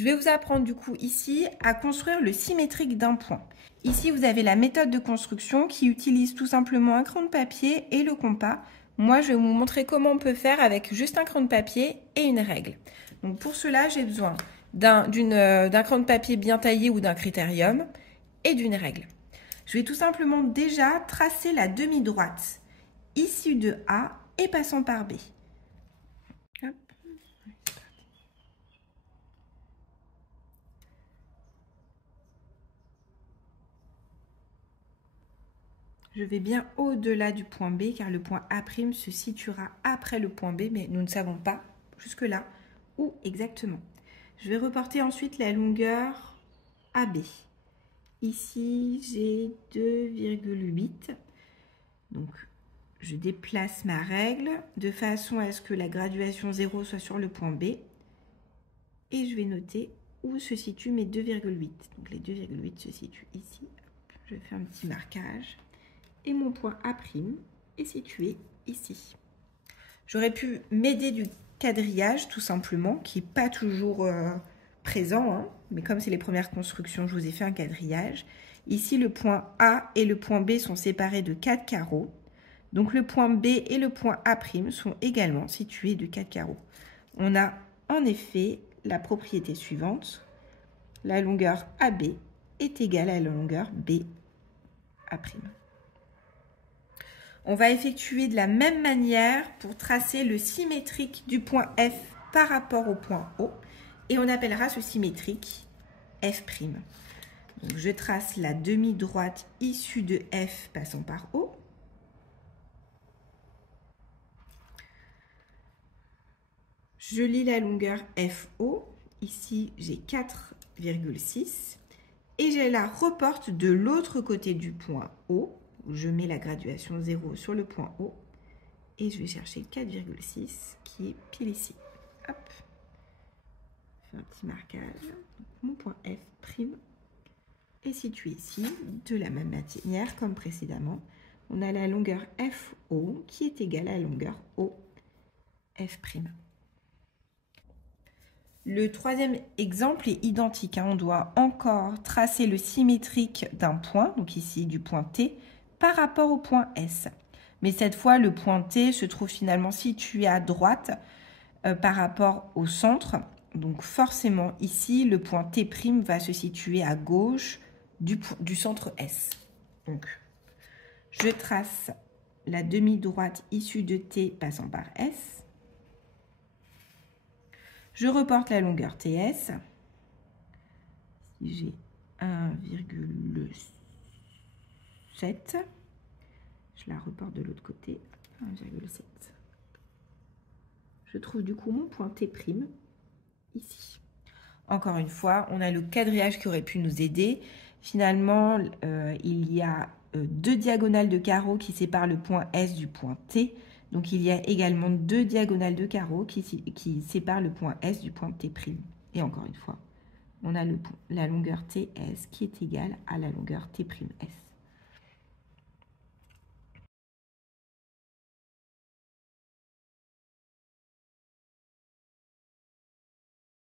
Je vais vous apprendre du coup ici à construire le symétrique d'un point. Ici, vous avez la méthode de construction qui utilise tout simplement un crayon de papier et le compas. Moi, je vais vous montrer comment on peut faire avec juste un crayon de papier et une règle. Donc pour cela, j'ai besoin d'un crayon de papier bien taillé ou d'un critérium et d'une règle. Je vais tout simplement déjà tracer la demi-droite issue de A et passant par B. Hop. Je vais bien au-delà du point B car le point A' se situera après le point B, mais nous ne savons pas jusque-là où exactement. Je vais reporter ensuite la longueur AB. Ici, j'ai 2,8. Donc, je déplace ma règle de façon à ce que la graduation 0 soit sur le point B. Et je vais noter où se situent mes 2,8. Donc, les 2,8 se situent ici. Je fais un petit marquage. Et mon point A' est situé ici. J'aurais pu m'aider du quadrillage tout simplement, qui n'est pas toujours présent, hein, mais comme c'est les premières constructions, je vous ai fait un quadrillage. Ici, le point A et le point B sont séparés de 4 carreaux. Donc le point B et le point A' sont également situés de 4 carreaux. On a en effet la propriété suivante. La longueur AB est égale à la longueur BA'. On va effectuer de la même manière pour tracer le symétrique du point F par rapport au point O. Et on appellera ce symétrique F'. Donc je trace la demi-droite issue de F passant par O. Je lis la longueur FO. Ici, j'ai 4,6. Et je la reporte de l'autre côté du point O. Je mets la graduation 0 sur le point O et je vais chercher 4,6 qui est pile ici. Hop. Je fais un petit marquage. Mon point F' est situé ici de la même manière comme précédemment. On a la longueur FO qui est égale à la longueur OF'. Le troisième exemple est identique. On doit encore tracer le symétrique d'un point, donc ici du point T, par rapport au point S. Mais cette fois, le point T se trouve finalement situé à droite par rapport au centre. Donc forcément, ici, le point T' va se situer à gauche du centre S. Donc, je trace la demi-droite issue de T passant par S. Je reporte la longueur TS. Si j'ai 1,7, je la reporte de l'autre côté, 1,7. Je trouve du coup mon point T' ici. Encore une fois, on a le quadrillage qui aurait pu nous aider. Finalement, il y a deux diagonales de carreaux qui séparent le point S du point T. Donc, il y a également deux diagonales de carreaux qui séparent le point S du point T'. Et encore une fois, on a la longueur TS qui est égale à la longueur T'S.